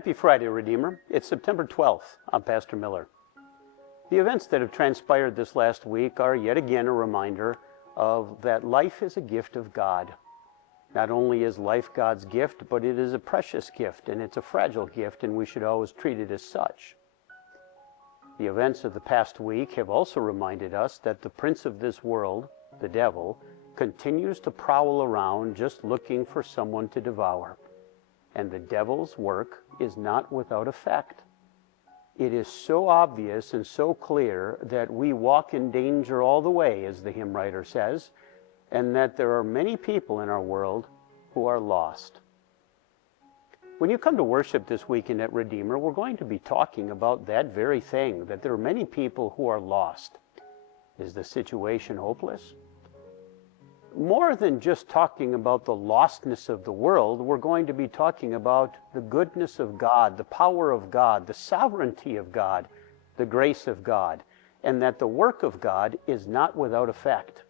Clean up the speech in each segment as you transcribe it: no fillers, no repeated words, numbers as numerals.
Happy Friday, Redeemer. It's September 12th. I'm Pastor Miller. The events that have transpired this last week are yet again a reminder of that life is a gift of God. Not only is life God's gift, but it is a precious gift, and it's a fragile gift, and we should always treat it as such. The events of the past week have also reminded us that the prince of this world, the devil, continues to prowl around just looking for someone to devour. And the devil's work is not without effect. It is so obvious and so clear that we walk in danger all the way, as the hymn writer says, and that there are many people in our world who are lost. When you come to worship this weekend at Redeemer, we're going to be talking about that very thing, that there are many people who are lost. Is the situation hopeless? More than just talking about the lostness of the world, we're going to be talking about the goodness of God, the power of God, the sovereignty of God, the grace of God, and that the work of God is not without effect.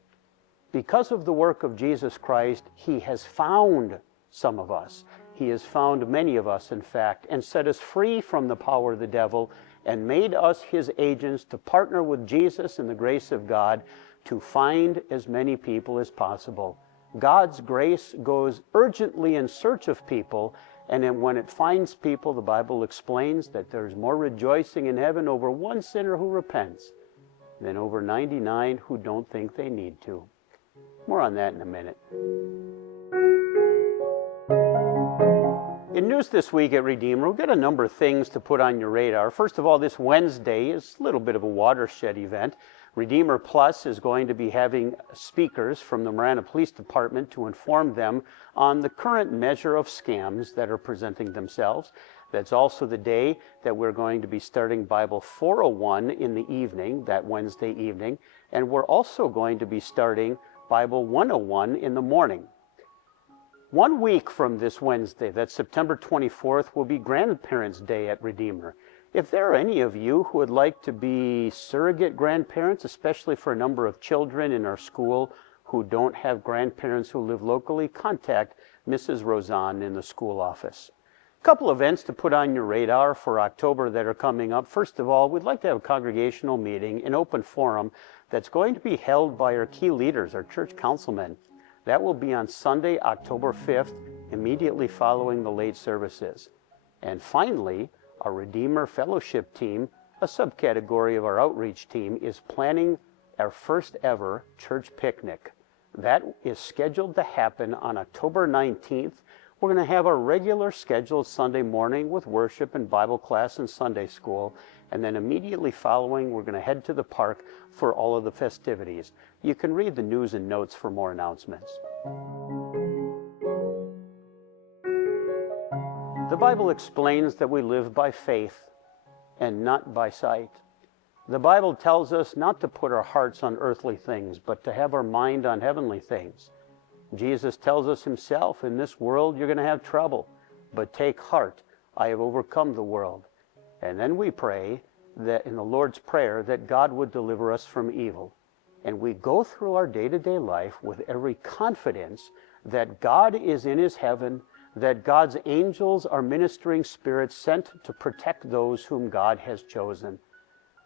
Because of the work of Jesus Christ, He has found some of us. He has found many of us, in fact, and set us free from the power of the devil and made us His agents to partner with Jesus in the grace of God to find as many people as possible. God's grace goes urgently in search of people, and then when it finds people, the Bible explains that there's more rejoicing in heaven over one sinner who repents than over 99 who don't think they need to. More on that in a minute. In news this week at Redeemer, we've got a number of things to put on your radar. First of all, this Wednesday is a little bit of a watershed event. Redeemer Plus is going to be having speakers from the Marana Police Department to inform them on the current measure of scams that are presenting themselves. That's also the day that we're going to be starting Bible 401 in the evening, that Wednesday evening, and we're also going to be starting Bible 101 in the morning. 1 week from this Wednesday, that's September 24th, will be Grandparents' Day at Redeemer. If there are any of you who would like to be surrogate grandparents, especially for a number of children in our school who don't have grandparents who live locally, contact Mrs. Rosanne in the school office. A couple events to put on your radar for October that are coming up. First of all, we'd like to have a congregational meeting, an open forum, that's going to be held by our key leaders, our church councilmen. That will be on Sunday, October 5th, immediately following the late services. And finally, our Redeemer Fellowship team, a subcategory of our outreach team, is planning our first ever church picnic. That is scheduled to happen on October 19th. We're going to have our regular scheduled Sunday morning with worship and Bible class and Sunday school. And then immediately following, we're going to head to the park for all of the festivities. You can read the news and notes for more announcements. The Bible explains that we live by faith and not by sight. The Bible tells us not to put our hearts on earthly things, but to have our mind on heavenly things. Jesus tells us Himself, in this world you're going to have trouble, but take heart, I have overcome the world. And then we pray that in the Lord's Prayer that God would deliver us from evil. And we go through our day-to-day life with every confidence that God is in His heaven, that God's angels are ministering spirits sent to protect those whom God has chosen.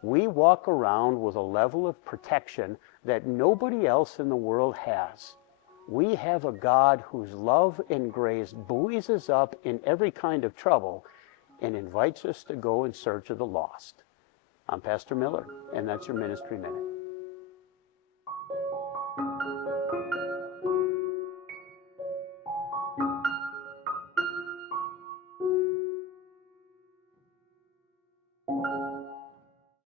We walk around with a level of protection that nobody else in the world has. We have a God whose love and grace buoys us up in every kind of trouble and invites us to go in search of the lost. I'm Pastor Miller, and that's your Ministry Minute.